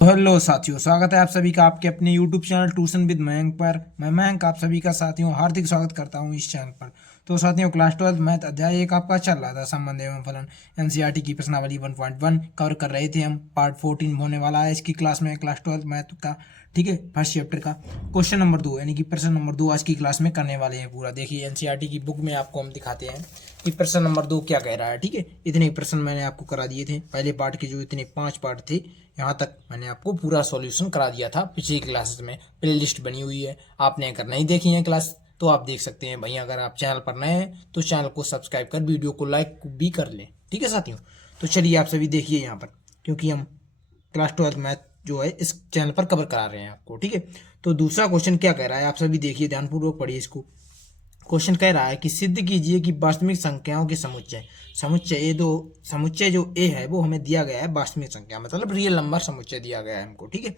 तो हेलो साथियों, स्वागत है आप सभी का आपके अपने YouTube channel tuition with Mayank पर। मैं मयंक आप सभी का साथियों हार्दिक स्वागत करता हूं इस चैनल पर। तो साथियों, क्लास 12 मैथ अध्याय 1 आपका चल रहा था, संबंध एवं फलन एनसीईआरटी की प्रश्नावली 1.1 कवर कर रहे थे हम। पार्ट 14 होने वाला है इसकी क्लास में, क्लास 12 मैथ का। ठीक है, फर्स्ट चैप्टर का क्वेश्चन नंबर 2 यानी कि प्रश्न नंबर 2 आज की क्लास में करने वाले हैं पूरा। देखिए एनसीईआरटी की बुक में आपको हम दिखाते हैं कि प्रश्न नंबर 2 क्या कह रहा है। ठीक है, इतने प्रश्न मैंने आपको करा दिए थे पहले पार्ट के, जो इतने 5 पार्ट थे यहाँ तक मैंने आपको पूरा सॉल्यूशन करा दिया था पिछली क्लासेस में। प्ले लिस्ट बनी हुई है, आपने अगर नहीं देखी है क्लास तो आप देख सकते हैं भाई। अगर आप चैनल पर नए हैं तो चैनल को सब्सक्राइब कर वीडियो को लाइक भी कर लें। ठीक है साथियों, तो चलिए आप सभी देखिए यहाँ पर, क्योंकि हम क्लास 12 मैथ जो है इस चैनल पर कवर करा रहे हैं आपको। ठीक है, तो दूसरा क्वेश्चन क्या कह रहा है आप सभी देखिए, ध्यानपूर्वक पढ़िए इसको। क्वेश्चन कह रहा है कि सिद्ध कीजिए कि वास्तविक संख्याओं के समुच्चय समुच्चय जो ए है वो हमें दिया गया है वास्तविक संख्या, मतलब रियल नंबर समुच्चय दिया गया है हमको। ठीक है,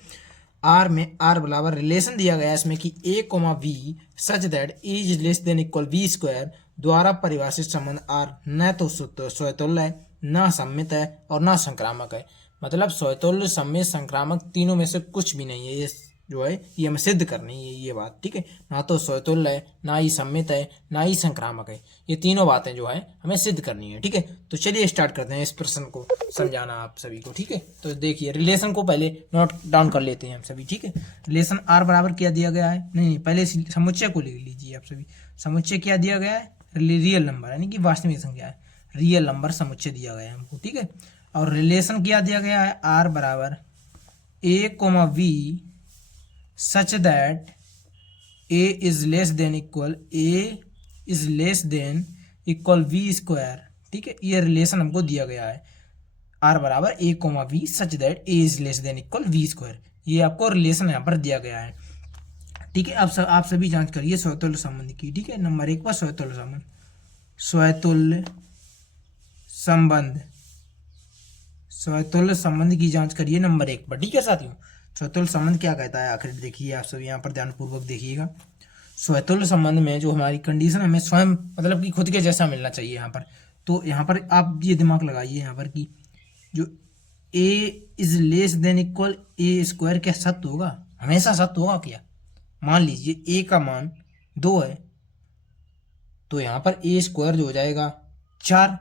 आर में आर बराबर रिलेशन दिया गया है इसमें कि a comma v such that is less than equal v square द्वारा परिभाषित संबंध आर न तो स्वतुल्य है, ना सममित है और ना संक्रामक है। मतलब स्वतुल्य, सम्मित, संक्रामक तीनों में से कुछ भी नहीं है ये जो है, ये हमें सिद्ध करनी है ये बात। ठीक है, ना तो स्वतुल्य है, ना ही सम्मित है, ना ही संक्रामक है। ये तीनों बातें जो है हमें सिद्ध करनी है। ठीक है, तो चलिए स्टार्ट करते हैं इस प्रश्न को समझाना आप सभी को। ठीक है, तो देखिए रिलेशन को पहले नोट डाउन कर लेते हैं हम सभी। ठीक है, रिलेशन आर बराबर क्या दिया गया है, नहीं पहले समुच्चय को लिख लीजिए आप सभी। समुच्चय क्या दिया गया है, रियल नंबर यानी कि वास्तविक संख्या है, रियल नंबर समुच्चय दिया गया है हमको। ठीक है, और रिलेशन क्या दिया गया है, आर बराबर a comma v such that a is less than equal v square. ठीक है, ये रिलेशन हमको दिया गया है, r बराबर a comma v such that a is less than equal v square. ये आपको रिलेशन यहाँ पर दिया गया है। ठीक है, अब आप सभी जांच करिए स्वतुल्य संबंध की। ठीक है, नंबर 1 पर स्वतुल्य संबंध स्वतुल्य संबंध की जांच करिए नंबर 1 पर। ठीक है साथियों, स्वतुल्य संबंध क्या कहता है आखिर देखिए आप सभी यहाँ पर ध्यानपूर्वक देखिएगा। स्वतुल्य संबंध में जो हमारी कंडीशन हमें स्वयं मतलब कि खुद के जैसा मिलना चाहिए यहाँ पर। तो यहाँ पर आप ये दिमाग लगाइए यहाँ पर कि जो a is less than equal A square क्या सत्य होगा, हमेशा सत्य होगा क्या। मान लीजिए a का मान 2 है तो यहाँ पर ए स्क्वायर जो हो जाएगा 4।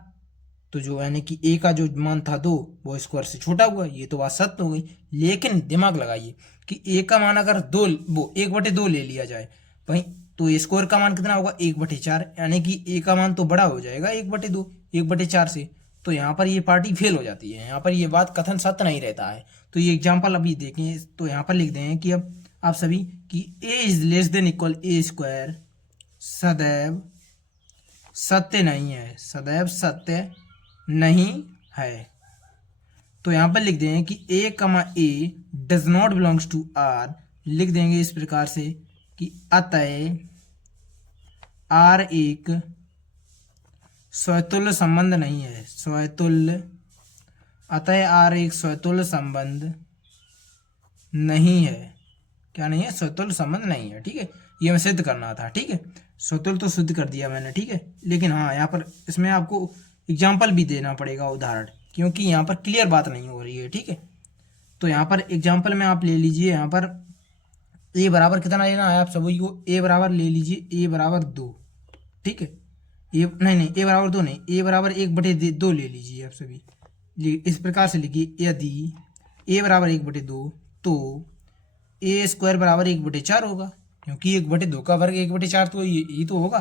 तो जो यानी कि ए का जो मान था 2 वो स्क्वायर से छोटा हुआ, ये तो बात सत्य हो गई। लेकिन दिमाग लगाइए कि ए का मान अगर 2 वो 1/2 ले लिया जाए भाई, तो ए स्क्वायर का मान कितना होगा 1/4, यानी कि ए का मान तो बड़ा हो जाएगा 1/2 1/4 से। तो यहाँ पर ये पार्टी फेल हो जाती है, यहाँ पर ये बात कथन सत्य नहीं रहता है। तो ये एग्जाम्पल अभी देखें, तो यहाँ पर लिख दें कि अब आप सभी कि a is less than equal A square सदैव सत्य नहीं है, सदैव सत्य नहीं है। तो यहां पर लिख देंगे कि a comma a does not belongs to r. लिख देंगे इस प्रकार से कि अतः आर एक स्वतुल्य संबंध नहीं है, अतः आर एक स्वतुल्य संबंध नहीं है। क्या नहीं है, स्वतुल्य संबंध नहीं है। ठीक है, ये हमें सिद्ध करना था। ठीक है, स्वतुल्य तो सिद्ध कर दिया मैंने। ठीक है, लेकिन हाँ यहाँ पर इसमें आपको एग्जाम्पल भी देना पड़ेगा, उदाहरण, क्योंकि यहाँ पर क्लियर बात नहीं हो रही है। ठीक है, तो यहाँ पर एग्जाम्पल में आप ले लीजिए, यहाँ पर ए बराबर कितना लेना है आप सभी को, ए बराबर ले लीजिए ए बराबर 2। ठीक है, ए नहीं ए बराबर 2 नहीं, ए बराबर 1/2 ले लीजिए आप सभी। इस प्रकार से लिखिए, यदि ए बराबर 1/2 तो ए स्क्वायर बराबर 1/4 होगा, क्योंकि 1/2 का वर्ग 1/4 तो ये तो होगा।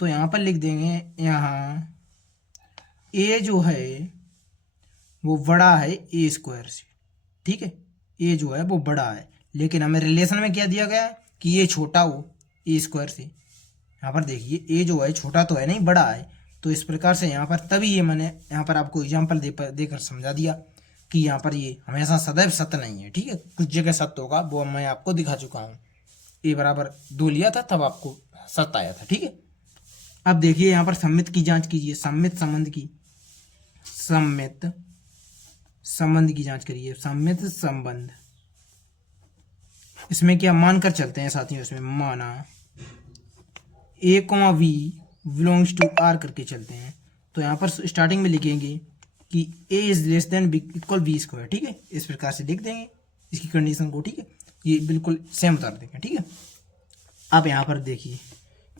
तो यहाँ पर लिख देंगे, यहाँ ए जो है वो बड़ा है ए स्क्वायर से। ठीक है, ए जो है वो बड़ा है, लेकिन हमें रिलेशन में क्या दिया गया है कि ये छोटा हो ए स्क्वायर से। यहाँ पर देखिए ए जो है छोटा तो है नहीं, बड़ा है। तो इस प्रकार से यहाँ पर तभी ये मैंने यहाँ पर आपको एग्जाम्पल देकर समझा दिया कि यहाँ पर ये हमेशा सदैव सत्य नहीं है। ठीक है, कुछ जगह सत्य होगा, वो मैं आपको दिखा चुका हूँ। ए बराबर 2 लिया था तब आपको सत्य आया था। ठीक है, अब देखिए यहाँ पर सम्मित की जांच कीजिए, सम्मित संबंध की जांच करिए। सम्मित संबंध इसमें क्या मानकर चलते हैं साथियों, इसमें माना a comma v belongs to r करके चलते हैं। तो यहाँ पर स्टार्टिंग में लिखेंगे कि a is less than equal v square. ठीक है, इस प्रकार से लिख देंगे। इसकी कंडीशन को, ठीक है। ये बिल्कुल सेम उतार देंगे, ठीक है। अब यहाँ पर देखिए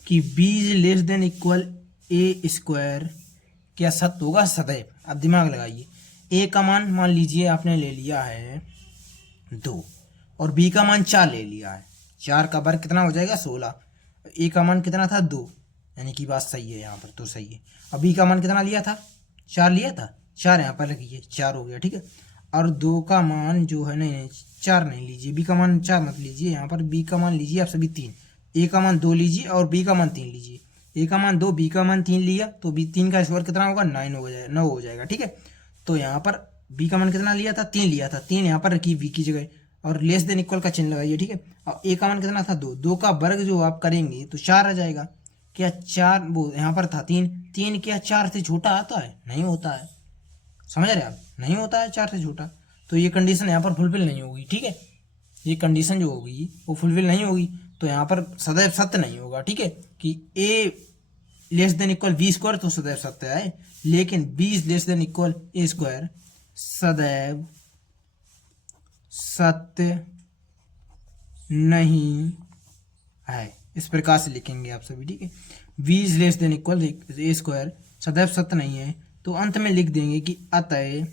कि B is less than equal A square क्या सत्य होगा सदैव। अब दिमाग लगाइए, ए का मान मान लीजिए आपने ले लिया है 2 और बी का मान 4 ले लिया है। 4 का वर्ग कितना हो जाएगा 16। ए का मान कितना था 2, यानी कि बात सही है यहाँ पर, तो सही है। अब बी का मान कितना लिया था 4 लिया था, 4 यहाँ पर रखिए 4 हो गया, ठीक है। और 2 का मान जो है नहीं 4 नहीं लीजिए, बी का मान 4 मत लीजिए, यहाँ पर बी का मान लीजिए आप सभी 3। ए का मान 2 लीजिए और बी का मान 3 लीजिए। ए का मान 2 बी का मान 3 लिया तो बी 3 का स्क्वायर कितना होगा 9 हो जाएगा, 9 हो जाएगा, ठीक है। तो यहाँ पर बी का मान कितना लिया था 3 लिया था, 3 यहाँ पर रखिए बी की जगह और लेस देन इक्वल का चिन्ह लगाइए, ठीक है। और ए का मान कितना था 2, 2 का वर्ग जो आप करेंगे तो 4 आ जाएगा। क्या 4 वो यहाँ पर था 3, 3 क्या 4 से छोटा आता है, नहीं होता है, समझ रहे आप, नहीं होता है 4 से छोटा। तो ये कंडीशन यहाँ पर फुलफिल नहीं होगी, ठीक है। ये कंडीशन जो होगी वो फुलफिल नहीं होगी, तो यहाँ पर सदैव सत्य नहीं होगा, ठीक है। कि a less than equal B square तो सदैव सत्य है, लेकिन b is less than equal A square सदैव सत्य नहीं है। इस प्रकार से लिखेंगे आप सभी, ठीक है। v is less than equal A square सदैव सत्य नहीं है, तो अंत में लिख देंगे कि अतः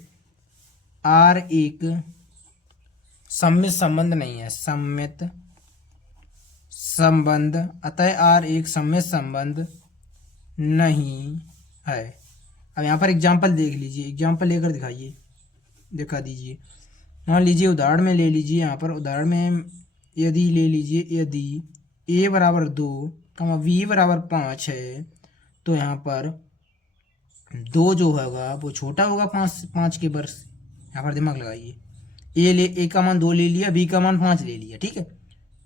r एक सममित संबंध नहीं है, सममित संबंध, अतः r एक सममित संबंध नहीं है। अब यहाँ पर एग्जाम्पल देख लीजिए, एग्जाम्पल लेकर दिखाइए, दिखा दीजिए। मान लीजिए उदाहरण में ले लीजिए, यहाँ पर उदाहरण में यदि ले लीजिए, यदि a बराबर 2 v बराबर 5 है, तो यहाँ पर 2 जो होगा वो छोटा होगा 5 के वर्ग से। यहाँ पर दिमाग लगाइए, ए का मान 2 ले लिया, बी का मान 5 ले लिया, ठीक है।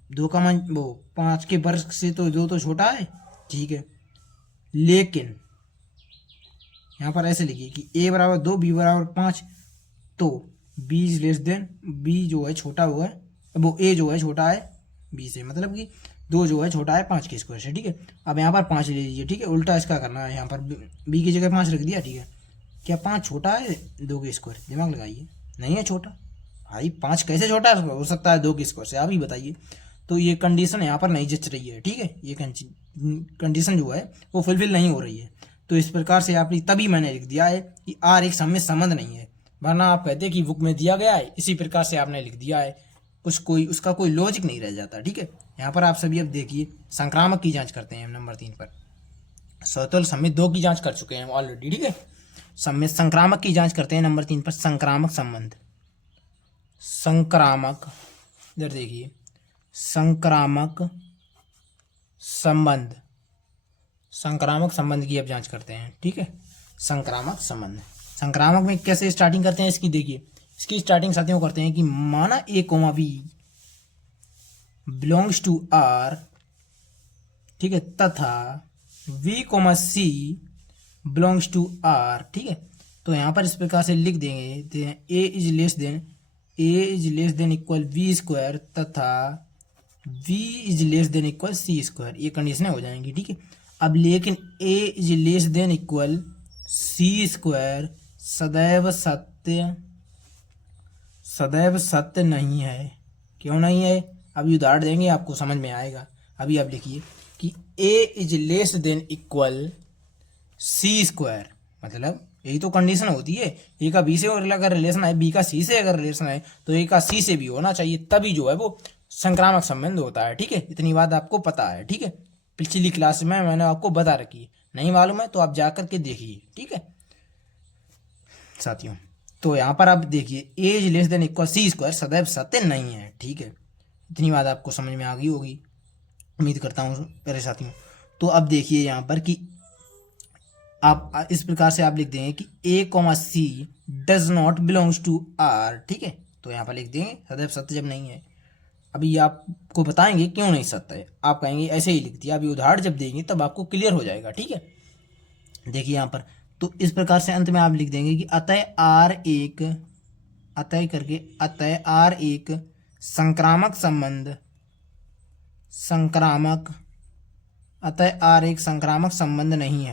2 का मान वो 5 के वर्ग से तो 2 तो छोटा है, ठीक है। लेकिन यहाँ पर ऐसे लिखिए कि a बराबर 2 बी बराबर 5, तो b is less then, b जो है छोटा हुआ है, वो a जो है छोटा है b से, मतलब कि 2 जो है छोटा है 5 के स्क्वायर से, ठीक है। अब यहाँ पर 5 ले लीजिए, ठीक है, उल्टा इसका करना है, यहाँ पर b की जगह 5 रख दिया, ठीक है। क्या 5 छोटा है 2 के स्क्वायर, दिमाग लगाइए, नहीं है छोटा भाई, 5 कैसे छोटा हो सकता है 2 के स्क्वायर से, आप ही बताइए। तो ये कंडीशन यहाँ पर नहीं जच रही है, ठीक है। ये कंडीशन जो है वो फुलफिल नहीं हो रही है, तो इस प्रकार से आपने, तभी मैंने लिख दिया है कि r एक सममित संबंध नहीं है, वरना आप कहते कि बुक में दिया गया है, इसी प्रकार से आपने लिख दिया है, उसका कोई लॉजिक नहीं रह जाता, ठीक है। यहाँ पर आप सभी अब देखिए, संक्रामक की जांच करते हैं नंबर 3 पर। स्वतुल सममित 2 की जांच कर चुके हैं ऑलरेडी, ठीक है। सममित संक्रामक की जांच करते हैं नंबर 3 पर, संक्रामक संबंध। संक्रामक, इधर देखिए, संक्रामक संबंध, संक्रामक संबंध की अब जांच करते हैं, ठीक है। संक्रामक संबंध, संक्रामक में कैसे स्टार्टिंग करते हैं इसकी, देखिए इसकी स्टार्टिंग साथियों करते हैं कि माना a comma B belongs to r, ठीक है, तथा v comma C belongs to r, ठीक है। तो यहाँ पर इस प्रकार से लिख देंगे, a is less than equal v square तथा v is less than equal c square, ये कंडीशनें हो जाएंगी, ठीक है। अब लेकिन a is less than equal c square सदैव सत्य नहीं है। क्यों नहीं है, अभी उदाहरण देंगे आपको समझ में आएगा। अभी आप लिखिए कि a is less than equal c square, मतलब यही तो कंडीशन होती है, ए का बी से अगर रिलेशन है, बी का सी से अगर रिलेशन है, तो ए का सी से भी होना चाहिए, तभी जो है वो संक्रामक संबंध होता है, ठीक है। इतनी बात आपको पता है, ठीक है, पिछली क्लास में मैंने आपको बता रखी है, नहीं मालूम है तो आप जाकर के देखिए, ठीक है साथियों। तो यहाँ पर आप देखिए, a is less than equal C square सदैव सत्य नहीं है, ठीक है। इतनी बात आपको समझ में आ गई होगी, उम्मीद करता हूँ मेरे साथियों। तो अब देखिए यहाँ पर कि आप इस प्रकार से आप लिख देंगे कि a comma C does not belongs to r, ठीक है। तो यहाँ पर लिख देंगे सदैव सत्य जब नहीं है। अभी आपको बताएंगे क्यों नहीं सत्य है, आप कहेंगे ऐसे ही लिख दिया, अभी उदाहरण जब देंगे तब आपको क्लियर हो जाएगा, ठीक है। देखिए यहाँ पर, तो इस प्रकार से अंत में आप लिख देंगे कि अतः r एक संक्रामक संबंध नहीं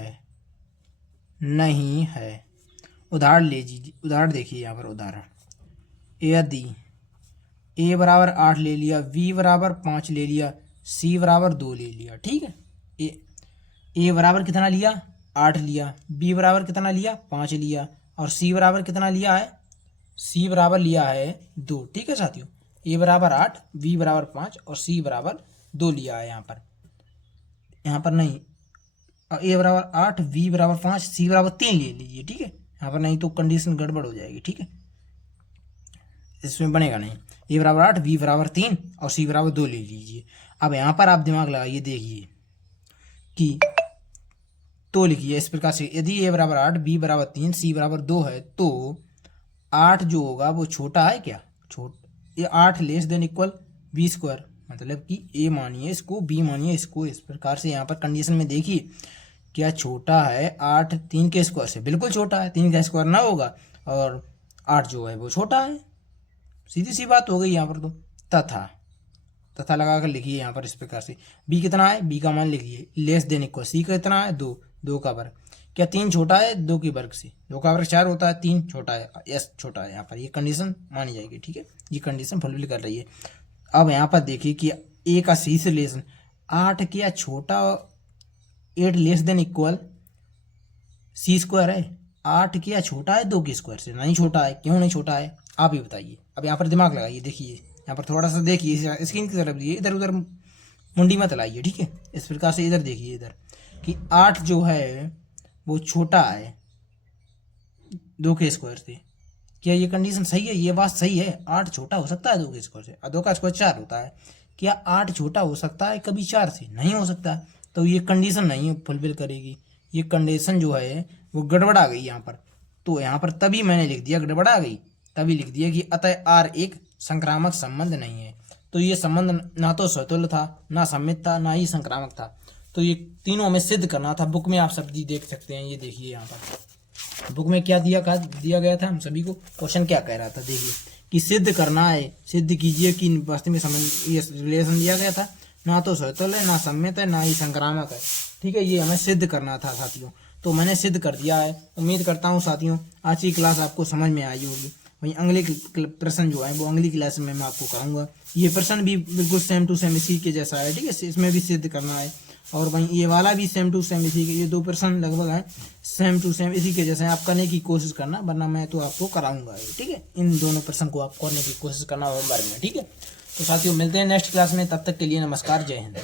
है। उदाहरण देखिए यहाँ पर, उदाहरण, यदि ए बराबर 8 ले लिया, बी बराबर 5 ले लिया, सी बराबर 2 ले लिया। ठीक है, ए बराबर कितना लिया, 8 लिया, बी बराबर कितना लिया, 5 लिया, और सी बराबर कितना लिया है, सी बराबर लिया है 2। ठीक है साथियों, ए बराबर 8, बी बराबर 5 और सी बराबर 2 लिया है। यहाँ पर नहीं, ए बराबर 8, बी बराबर 5, सी बराबर 3 ले लीजिए। ठीक है, यहाँ पर नहीं तो कंडीशन गड़बड़ हो जाएगी। ठीक है, इसमें बनेगा नहीं। ए बराबर 8, बी बराबर 3 और सी बराबर 2 ले लीजिए। अब यहाँ पर आप दिमाग लगाइए, देखिए कि तो लिखिए इस प्रकार से, यदि ए बराबर 8, बी बराबर 3, सी बराबर 2 है तो 8 जो होगा वो छोटा है क्या, ये 8 less than equal B square, मतलब कि ए मानिए इसको, बी मानिए इसको। इस प्रकार से यहाँ पर कंडीशन में देखिए क्या छोटा है 8 3 के स्क्वायर से, बिल्कुल छोटा है, 3 का स्क्वायर ना होगा, और 8 जो है वो छोटा है। सीधी सी बात हो गई यहाँ पर। तो तथा लगा कर लिखिए यहाँ पर इस प्रकार से, बी कितना है, बी का मान लिखिए लेस देन इक्वल, सी का कितना है 2, 2 का वर्ग, क्या 3 छोटा है 2 के वर्ग से, 2 का वर्ग 4 होता है, 3 छोटा है, यस छोटा है। यहाँ पर ये कंडीशन मानी जाएगी। ठीक है, ये कंडीशन फुलफिल कर रही है। अब यहाँ पर देखिए कि ए का सी से रिलेशन, 8 क्या छोटा, 8 लेस देन इक्वल सी स्क्वायर है, 8 क्या छोटा है 2 के स्क्वायर से, नहीं छोटा है। क्यों नहीं छोटा है आप ही बताइए। अब यहाँ पर दिमाग लगाइए, देखिए यहाँ पर थोड़ा सा देखिए स्क्रीन की तरफ दिए, इधर उधर मुंडी मत लाइए। ठीक है, इस प्रकार से इधर देखिए, इधर कि 8 जो है वो छोटा है 2 के स्क्वायर से। क्या ये कंडीशन सही है, ये बात सही है, 8 छोटा हो सकता है 2 के स्क्वायर से, और 2 का स्क्वायर 4 होता है। क्या 8 छोटा हो सकता है कभी 4 से, नहीं हो सकता। तो ये कंडीशन नहीं फुलफिल करेगी, ये कंडीशन जो है वो गड़बड़ा गई यहाँ पर। तो यहाँ पर तभी मैंने लिख दिया गड़बड़ा गई, तभी लिख दिया कि अतः आर एक संक्रामक संबंध नहीं है। तो ये संबंध ना तो स्वतुल्य था, ना सममित था, ना ही संक्रामक था। तो ये तीनों हमें सिद्ध करना था। बुक में आप सब देख सकते हैं, ये देखिए यहाँ पर बुक में क्या दिया गया था, हम सभी को क्वेश्चन क्या कह रहा था, देखिए कि सिद्ध करना है, सिद्ध कीजिए कि वास्तव में संबंध, ये रिलेशन दिया गया था, ना तो स्वतुल्य है, ना सम्मित है, ना ही संक्रामक है। ठीक है, ये हमें सिद्ध करना था साथियों, तो मैंने सिद्ध कर दिया है। उम्मीद करता हूँ साथियों आज की क्लास आपको समझ में आई होगी। वहीं अगले प्रश्न जो है वो अगली क्लास में मैं आपको कराऊंगा। ये प्रश्न भी बिल्कुल सेम टू सेम इसी के जैसा है। ठीक है, इसमें भी सिद्ध करना है, और वहीं ये वाला भी सेम टू सेम इसी के, ये 2 प्रश्न लगभग हैं सेम टू सेम इसी के जैसे हैं। आप करने की कोशिश करना, वरना मैं तो आपको कराऊंगा। ठीक है, इन दोनों प्रश्न को आप करने की कोशिश करना होमवर्क में। ठीक है, तो साथियों मिलते हैं नेक्स्ट क्लास में, तब तक के लिए नमस्कार, जय हिंद।